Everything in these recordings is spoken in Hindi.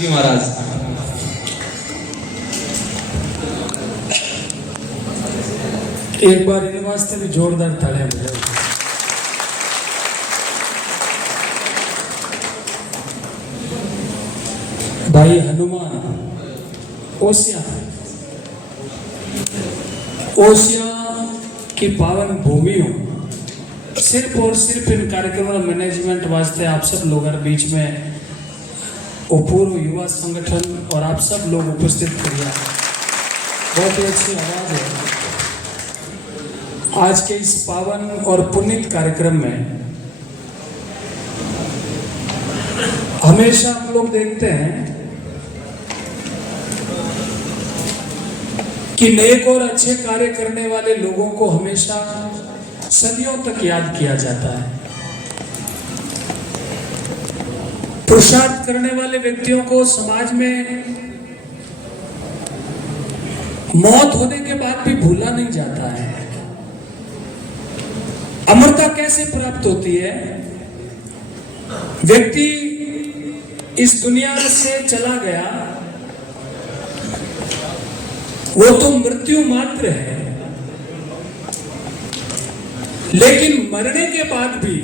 जी महाराज। एक बार इन वास्ते भी जोरदार तालियां बजाओ। भाई हनुमान ओसिया की पावन भूमि हो, सिर्फ और सिर्फ इन कार्यक्रमों मैनेजमेंट वास्ते आप सब लोग बीच में पूर्व युवा संगठन और आप सब लोग उपस्थित करिए। बहुत ही अच्छी आवाज है। आज के इस पावन और पुनीत कार्यक्रम में हमेशा हम लोग देखते हैं कि नेक और अच्छे कार्य करने वाले लोगों को हमेशा सदियों तक याद किया जाता है। पुरुषार्थ करने वाले व्यक्तियों को समाज में मौत होने के बाद भी भूला नहीं जाता है। अमरता कैसे प्राप्त होती है? व्यक्ति इस दुनिया से चला गया, वो तो मृत्यु मात्र है, लेकिन मरने के बाद भी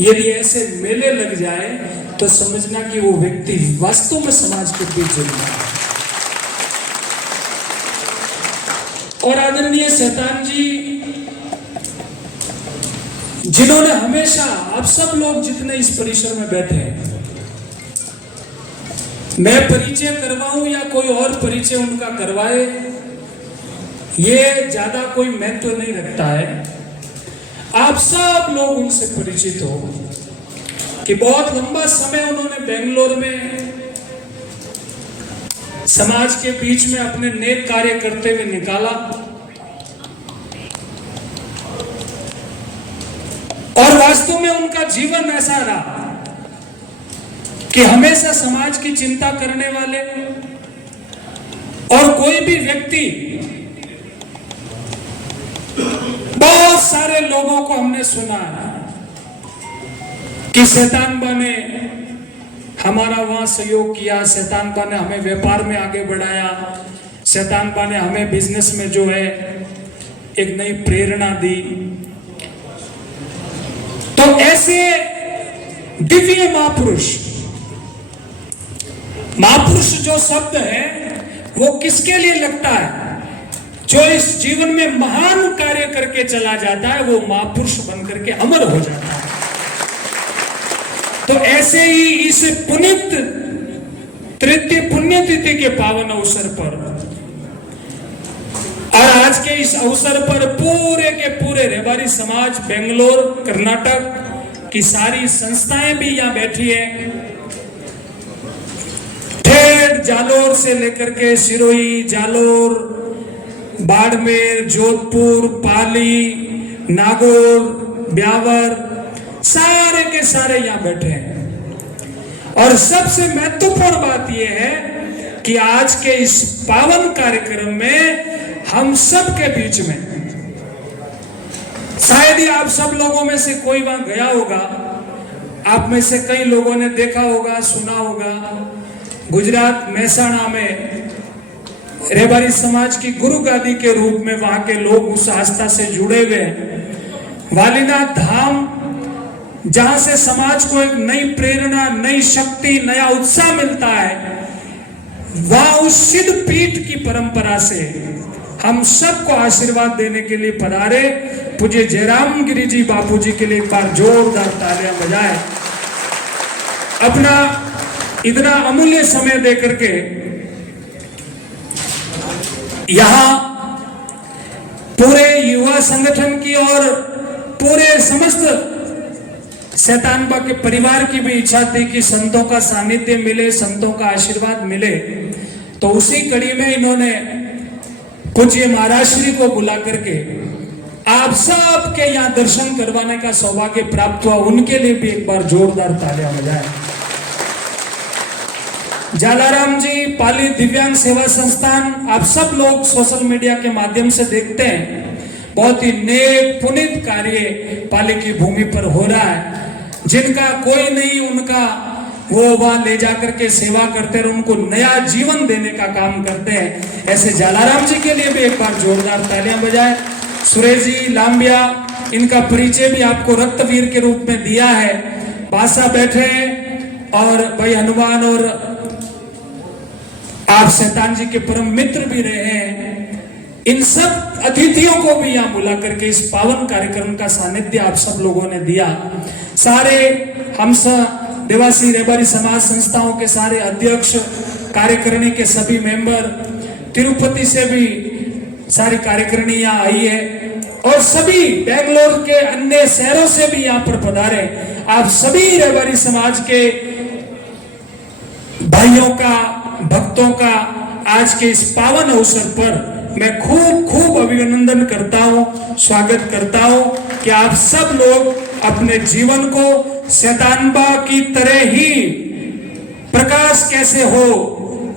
यदि ऐसे मेले लग जाए तो समझना कि वो व्यक्ति वास्तव में समाज के बीच जुड़ा है। और आदरणीय शैतान जी, जिन्होंने हमेशा आप सब लोग जितने इस परिसर में बैठे हैं, मैं परिचय करवाऊं या कोई और परिचय उनका करवाए, ये ज्यादा कोई महत्व नहीं रखता है। आप सब लोग उनसे परिचित हो कि बहुत लंबा समय उन्होंने बेंगलोर में समाज के बीच में अपने नेक कार्य करते हुए निकाला और वास्तव में उनका जीवन ऐसा रहा कि हमेशा समाज की चिंता करने वाले और कोई भी व्यक्ति, बहुत सारे लोगों को हमने सुना कि शैतानबा ने हमारा वहां सहयोग किया, शैतानबा ने हमें व्यापार में आगे बढ़ाया, शैतानबा ने हमें बिजनेस में जो है एक नई प्रेरणा दी। तो ऐसे दिव्य महापुरुष जो शब्द है वो किसके लिए लगता है? जो इस जीवन में महान कार्य करके चला जाता है वो महापुरुष बनकर के अमर हो जाता है। तो ऐसे ही इस पुनीत तृतीय पुण्यतिथि के पावन अवसर पर और आज के इस अवसर पर पूरे के पूरे रेवाड़ी समाज, बेंगलोर, कर्नाटक की सारी संस्थाएं भी यहाँ बैठी है। ठेठ जालोर से लेकर के सिरोही, जालोर, बाड़मेर, जोधपुर, पाली, नागौर, ब्यावर, सारे के सारे यहाँ बैठे हैं। और सबसे महत्वपूर्ण बात यह है कि आज के इस पावन कार्यक्रम में हम सब के बीच में, शायद ही आप सब लोगों में से कोई वहां गया होगा, आप में से कई लोगों ने देखा होगा, सुना होगा, गुजरात मेहसाणा में रेवाड़ी समाज की गुरु गादी के रूप में वहां के लोग उस आस्था से जुड़े हुए हैं। वालीनाथ धाम, जहां से समाज को एक नई प्रेरणा, नई शक्ति, नया उत्साह मिलता है, वहां उस सिद्ध पीठ की परंपरा से हम सबको आशीर्वाद देने के लिए पधारे पूज्य जयराम गिरी जी बापू जी के लिए एक बार जोरदार तालियां बजाएं। अपना इतना अमूल्य समय देकर के यहां पूरे युवा संगठन की और पूरे समस्त शैतानबा के परिवार की भी इच्छा थी कि संतों का सानिध्य मिले, संतों का आशीर्वाद मिले। तो उसी कड़ी में इन्होंने पूज्य महाराज श्री को बुला करके आप सब के यहाँ दर्शन करवाने का सौभाग्य प्राप्त हुआ। उनके लिए भी एक बार जोरदार तालियां बजाएं। जालाराम जी, पाली दिव्यांग सेवा संस्थान, आप सब लोग सोशल मीडिया के माध्यम से देखते हैं, बहुत ही नेक पुनीत कार्य पाली की भूमि पर हो रहा है। जिनका कोई नहीं, उनका वो वहां ले जाकर के सेवा करते हैं, उनको नया जीवन देने का काम करते हैं। ऐसे जालाराम जी के लिए भी एक बार जोरदार तालियां बजाएं। सुरेश जी लांबिया, इनका परिचय भी आपको रक्तवीर के रूप में दिया है। बासा बैठे हैं और भाई हनुमान और आप शैतान जी के परम मित्र भी रहे हैं। इन सब अतिथियों को भी यहाँ बुला करके इस पावन कार्यक्रम का सानिध्य आप सब लोगों ने दिया। सारे हम देवासी रेबारी समाज संस्थाओं के सारे अध्यक्ष, कार्यकारिणी के सभी मेंबर, तिरुपति से भी सारी कार्यकारिणी यहाँ आई है और सभी बेंगलोर के अन्य शहरों से भी यहाँ पर पधारे। आप सभी रेबारी समाज के भाइयों का, भक्तों का आज के इस पावन अवसर पर मैं खूब खूब अभिनंदन करता हूं, स्वागत करता हूं कि आप सब लोग अपने जीवन को शैतानबा की तरह ही प्रकाश कैसे हो,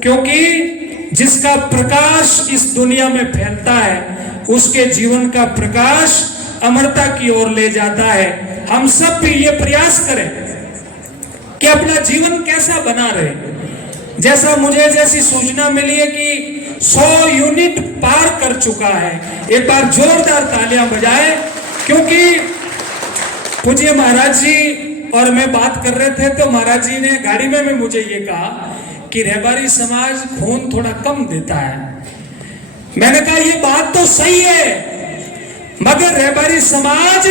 क्योंकि जिसका प्रकाश इस दुनिया में फैलता है उसके जीवन का प्रकाश अमरता की ओर ले जाता है। हम सब भी ये प्रयास करें कि अपना जीवन कैसा बना रहे। जैसा मुझे जैसी सूचना मिली है कि 100 यूनिट पार कर चुका है। एक बार जोरदार तालियां बजाएं, क्योंकि पूज्य महाराज जी और मैं बात कर रहे थे तो महाराज जी ने गाड़ी में भी मुझे ये कहा कि रेबारी समाज खून थोड़ा कम देता है। मैंने कहा ये बात तो सही है, मगर रेबारी समाज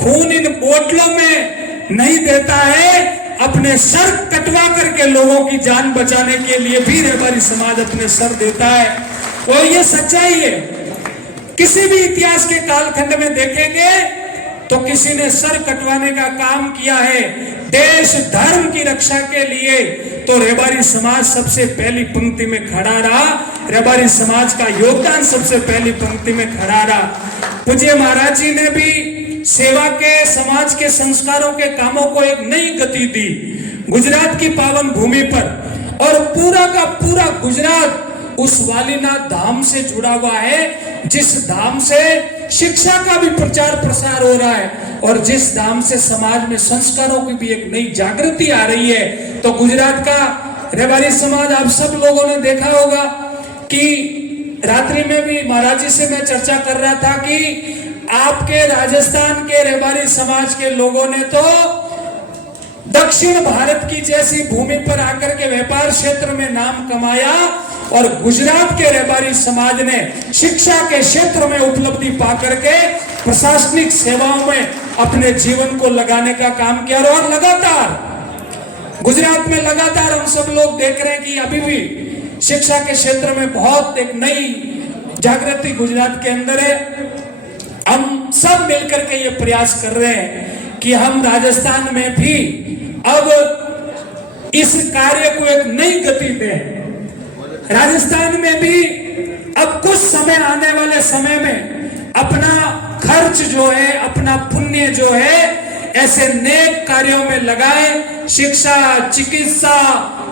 खून इन बोतलों में नहीं देता है, अपने सर कटवा करके लोगों की जान बचाने के लिए भी रेबारी समाज अपने सर देता है। और ये सच्चाई है। किसी भी इतिहास के कालखंड में देखेंगे तो किसी ने सर कटवाने का काम किया है देश धर्म की रक्षा के लिए, तो रेबारी समाज सबसे पहली पंक्ति में खड़ा रहा। रेबारी समाज का योगदान सबसे पहली पंक्ति में खड़ा रहा। पूज्य महाराज जी ने भी सेवा के, समाज के संस्कारों के कामों को एक नई गति दी गुजरात की पावन भूमि पर, और पूरा का पूरा गुजरात उस वालीनाथ धाम से जुड़ा हुआ है, जिस धाम से शिक्षा का भी प्रचार प्रसार हो रहा है और जिस धाम से समाज में संस्कारों की भी एक नई जागृति आ रही है। तो गुजरात का रेबारी समाज, आप सब लोगों ने देखा होगा कि रात्रि में भी महाराज जी से मैं चर्चा कर रहा था कि आपके राजस्थान के रेबारी समाज के लोगों ने तो दक्षिण भारत की जैसी भूमि पर आकर के व्यापार क्षेत्र में नाम कमाया, और गुजरात के रेबारी समाज ने शिक्षा के क्षेत्र में उपलब्धि पाकर के प्रशासनिक सेवाओं में अपने जीवन को लगाने का काम किया। और लगातार गुजरात में लगातार हम सब लोग देख रहे हैं कि अभी भी शिक्षा के क्षेत्र में बहुत एक नई जागृति गुजरात के अंदर है। हम सब मिलकर के ये प्रयास कर रहे हैं कि हम राजस्थान में भी अब इस कार्य को एक नई गति दें। राजस्थान में भी अब कुछ समय, आने वाले समय में अपना खर्च जो है, अपना पुण्य जो है ऐसे नेक कार्यों में लगाए। शिक्षा, चिकित्सा,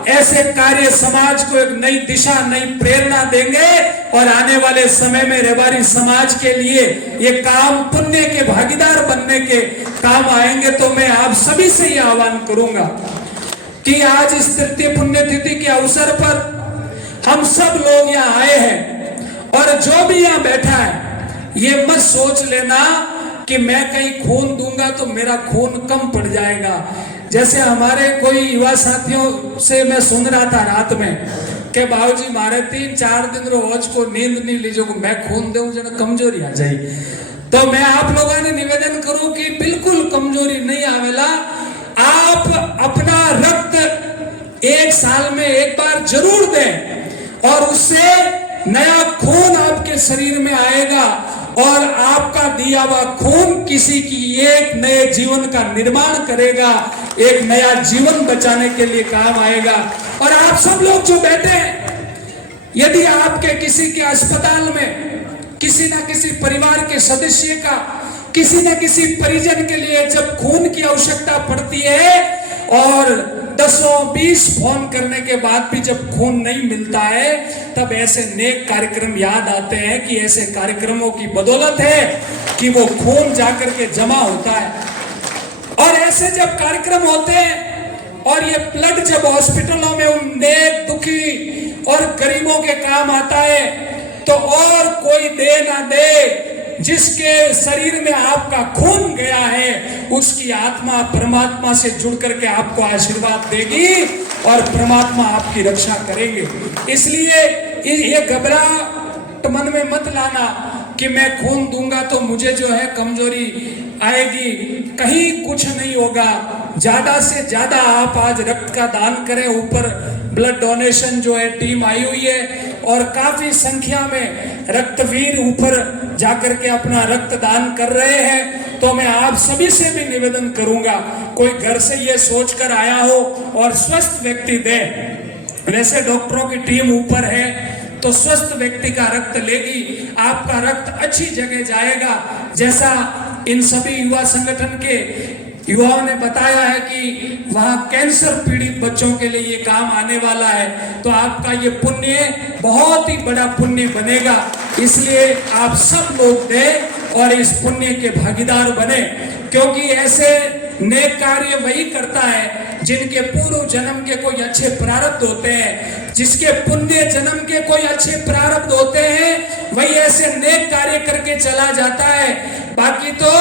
ऐसे कार्य समाज को एक नई दिशा, नई प्रेरणा देंगे और आने वाले समय में रेबारी समाज के लिए ये काम पुण्य के भागीदार बनने के काम आएंगे। तो मैं आप सभी से ये आह्वान करूंगा कि आज इस तृतीय पुण्यतिथि के अवसर पर हम सब लोग यहाँ आए हैं, और जो भी यहाँ बैठा है ये मत सोच लेना कि मैं कहीं खून दूंगा तो मेरा खून कम पड़ जाएगा। जैसे हमारे कोई युवा साथियों से मैं सुन रहा था रात में कि बाबूजी मारे 3-4 दिन रोज को नींद नहीं लीजिए, मैं खून दूं जना कमजोरी आ जाए। तो मैं आप लोगों ने निवेदन करूं कि बिल्कुल कमजोरी नहीं आवेला। आप अपना रक्त 1 साल में एक बार जरूर दें, और उससे नया खून आपके शरीर में आएगा, और आपका दिया हुआ खून किसी की एक नए जीवन का निर्माण करेगा, एक नया जीवन बचाने के लिए काम आएगा। और आप सब लोग जो बैठे हैं, यदि आपके किसी के अस्पताल में किसी न किसी परिवार के सदस्य का, किसी न किसी परिजन के लिए जब खून की आवश्यकता पड़ती है और 10-20 फोन करने के बाद भी जब खून नहीं मिलता है, तब ऐसे नेक कार्यक्रम याद आते हैं कि ऐसे कार्यक्रमों की बदौलत है कि वो खून जाकर के जमा होता है। और ऐसे जब कार्यक्रम होते हैं और ये ब्लड जब हॉस्पिटलों में उन नेक, दुखी और गरीबों के काम आता है तो और कोई दे ना दे, जिसके शरीर में आपका खून गया है उसकी आत्मा परमात्मा से जुड़ करके आपको आशीर्वाद देगी और परमात्मा आपकी रक्षा करेंगे। इसलिए ये घबराहट मन में मत लाना कि मैं खून दूंगा तो मुझे जो है कमजोरी आएगी, कहीं कुछ नहीं होगा। ज्यादा से ज्यादा आप आज रक्त का दान करें। ऊपर ब्लड डोनेशन जो है टीम आई हुई है और काफी संख्या में रक्तवीर ऊपर जाकर के अपना रक्त दान कर रहे हैं। तो मैं आप सभी से भी निवेदन करूंगा, कोई घर से ये सोचकर आया हो और स्वस्थ व्यक्ति दे। वैसे डॉक्टरों की टीम ऊपर है तो स्वस्थ व्यक्ति का रक्त लेगी, आपका रक्त अच्छी जगह जाएगा। जैसा इन सभी युवा संगठन के युवाओं ने बताया है कि वहां कैंसर पीड़ित बच्चों के लिए ये काम आने वाला है, तो आपका ये पुण्य बहुत ही बड़ा पुण्य बनेगा। इसलिए आप सब लोग दें और इस पुण्य के भागीदार बने, क्योंकि ऐसे नेक कार्य वही करता है जिनके पूर्व जन्म के कोई अच्छे प्रारब्ध होते हैं, जिसके पुण्य जन्म के कोई अच्छे प्रारब्ध होते हैं वही ऐसे नेक कार्य करके चला जाता है। बाकी तो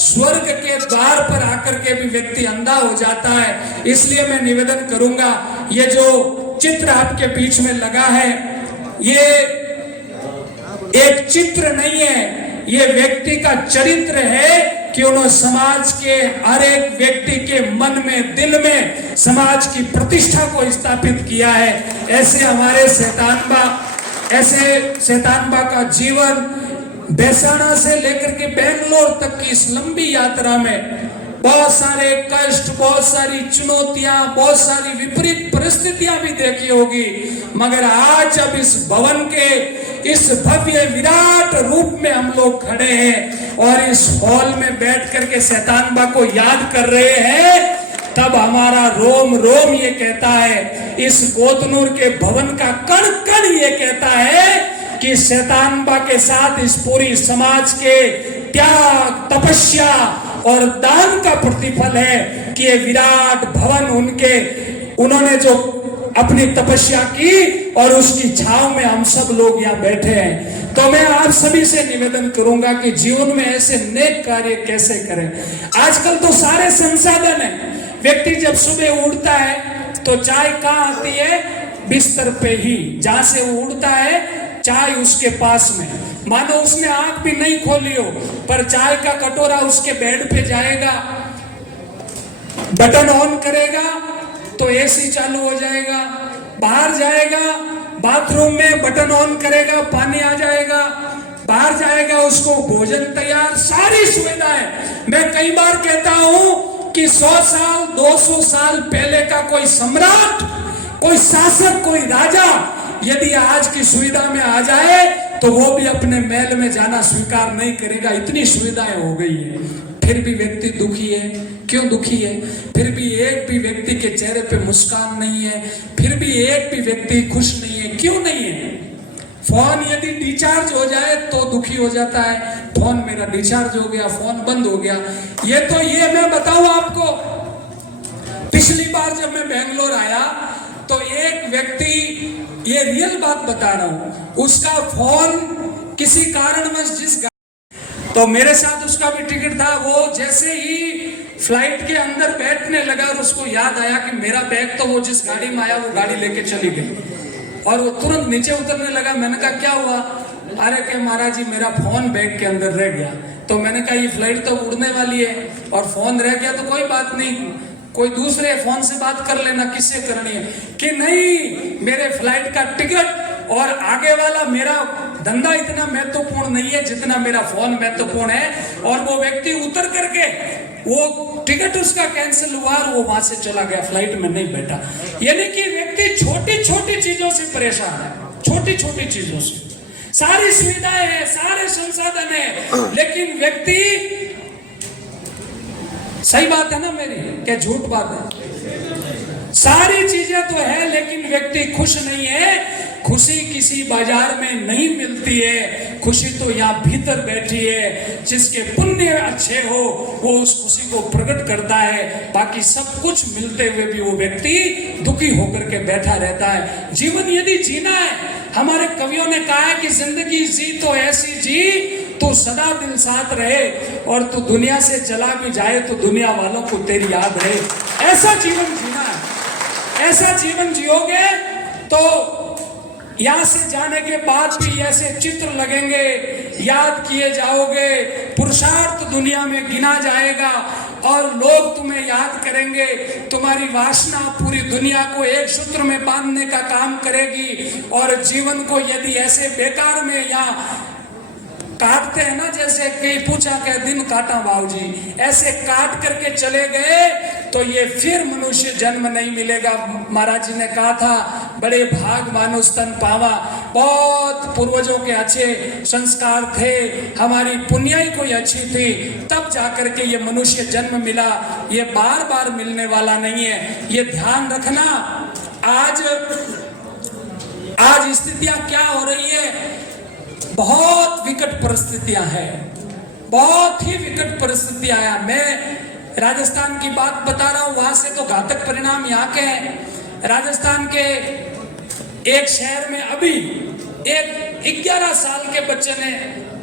स्वर्ग के द्वार पर आकर के भी व्यक्ति अंधा हो जाता है। इसलिए मैं निवेदन करूंगा, ये जो चित्र आपके बीच में लगा है ये एक चित्र नहीं है, ये व्यक्ति का चरित्र है कि उन्होंने समाज के हर एक व्यक्ति के मन में, दिल में समाज की प्रतिष्ठा को स्थापित किया है। ऐसे हमारे शैतानबा का जीवन बेसाना से लेकर के बेंगलोर तक की इस लंबी यात्रा में बहुत सारे कष्ट, बहुत सारी चुनौतियां, बहुत सारी विपरीत परिस्थितियां भी देखी होगी, मगर आज जब इस भवन के इस भव्य विराट रूप में हम लोग खड़े हैं और इस हॉल में बैठ करके शैतानबा को याद कर रहे हैं, तब हमारा रोम रोम ये कहता है, इस कोतनूर के भवन का कण कण ये कहता है कि शैतानबा के साथ इस पूरी समाज के त्याग, तपस्या और दान का प्रतिफल है कि ये विराट भवन उन्होंने जो अपनी तपस्या की और उसकी छांव में हम सब लोग यहाँ बैठे हैं। तो मैं आप सभी से निवेदन करूंगा कि जीवन में ऐसे नेक कार्य कैसे करें। आजकल तो सारे संसाधन है, व्यक्ति जब सुबह उठता है तो चाय कहाँ आती है? बिस्तर पे ही, जहां से वो उठता है चाय उसके पास में, मानो उसने आंख भी नहीं खोली हो, पर चाय का कटोरा उसके बेड पे जाएगा, बटन ऑन करेगा तो एसी चालू हो जाएगा, बाहर जाएगा बाथरूम में बटन ऑन करेगा पानी आ जाएगा, बाहर जाएगा उसको भोजन तैयार, सारी सुविधाएं। मैं कई बार कहता हूं कि 100 साल 200 साल पहले का कोई सम्राट, कोई शासक, कोई राजा यदि आज की सुविधा में आ जाए तो वो भी अपने महल में जाना स्वीकार नहीं करेगा, इतनी सुविधाएं हो गई है। फिर भी व्यक्ति दुखी है। क्यों दुखी है? फिर भी एक भी व्यक्ति के चेहरे पे मुस्कान नहीं है, फिर भी एक भी व्यक्ति खुश नहीं है। क्यों नहीं है? फोन यदि डिस्चार्ज हो जाए तो दुखी हो जाता है, फोन मेरा डिस्चार्ज हो गया, फोन बंद हो गया। ये मैं बताऊं आपको, पिछली बार जब मैं बेंगलोर आया तो एक व्यक्ति, ये रियल बात बता रहा हूं, उसका फोन किसी कारणवश तो मेरे साथ उसका भी टिकट था, वो जैसे ही फ्लाइट के अंदर बैठने लगा और उसको याद आया कि मेरा बैग तो वो जिस गाड़ी में आया वो गाड़ी लेके चली गई और वो तुरंत नीचे उतरने लगा। मैंने कहा क्या हुआ? अरे कि महाराज जी मेरा फोन बैग के अंदर रह गया। तो मैंने कहा ये फ्लाइट तो उड़ने वाली है और फोन रह गया तो कोई बात नहीं, कोई दूसरे फोन से बात कर लेना, किससे करनी है? कि नहीं, मेरे फ्लाइट का टिकट और आगे वाला मेरा धंधा इतना महत्वपूर्ण नहीं है जितना मेरा फोन महत्वपूर्ण है। और वो व्यक्ति उतर करके वो टिकट उसका कैंसिल हुआ और वो वहां से चला गया, फ्लाइट में नहीं बैठा। यानी कि व्यक्ति छोटी छोटी चीजों से परेशान है, छोटी छोटी चीजों से। सारी सुविधाएं हैं, सारे संसाधन है, लेकिन व्यक्ति, सही बात है ना मेरी, क्या झूठ बात है? सारी चीजें तो है लेकिन व्यक्ति खुश नहीं है। खुशी किसी बाजार में नहीं मिलती है, खुशी तो यहाँ भीतर बैठी है। जिसके पुण्य अच्छे हो वो उस खुशी को प्रकट करता है, बाकी सब कुछ मिलते हुए भी वो व्यक्ति दुखी होकर के बैठा रहता है। जीवन यदि जीना है, हमारे कवियों ने कहा है कि जिंदगी जी तो ऐसी जी तो सदा दिल साथ रहे, और तू दुनिया से चला भी जाए तो दुनिया वालों को तेरी याद रहे। ऐसा जीवन जीना है। ऐसा जीवन जियोगे तो यहां से जाने के बाद भी ऐसे चित्र लगेंगे, याद किए जाओगे, पुरुषार्थ दुनिया में गिना जाएगा और लोग तुम्हें याद करेंगे। तुम्हारी वासना पूरी दुनिया को एक सूत्र में बांधने का काम करेगी, और जीवन को यदि ऐसे बेकार में यहाँ काटते हैं ना, जैसे कई पूछा के दिन काटा बाबूजी, ऐसे काट करके चले गए तो ये फिर मनुष्य जन्म नहीं मिलेगा। महाराज जी ने कहा था, बड़े भाग मानुष तन पावा। बहुत पूर्वजों के अच्छे संस्कार थे, हमारी पुण्याई कोई अच्छी थी, तब जाकर के ये मनुष्य जन्म मिला। ये बार बार मिलने वाला नहीं है, ये ध्यान रखना। आज स्थितियां क्या हो रही है, बहुत विकट परिस्थितियां हैं, बहुत ही विकट परिस्थितियां हैं। मैं राजस्थान की बात बता रहा हूं, वहां से तो घातक परिणाम यहाँ के हैं। राजस्थान के एक शहर में अभी एक 11 साल के बच्चे ने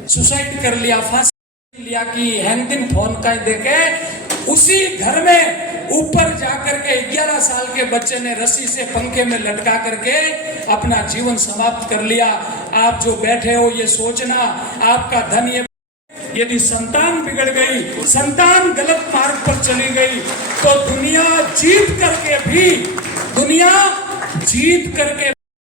सुसाइड कर लिया, फांसी लिया कि हैंगदिन फोन का देखे। उसी घर में ऊपर जाकर के 11 साल के बच्चे ने रस्सी से पंखे में लटका करके अपना जीवन समाप्त कर लिया। आप जो बैठे हो ये सोचना, आपका धन ये, यदि संतान बिगड़ गई, संतान गलत मार्ग पर चली गई, तो दुनिया जीत करके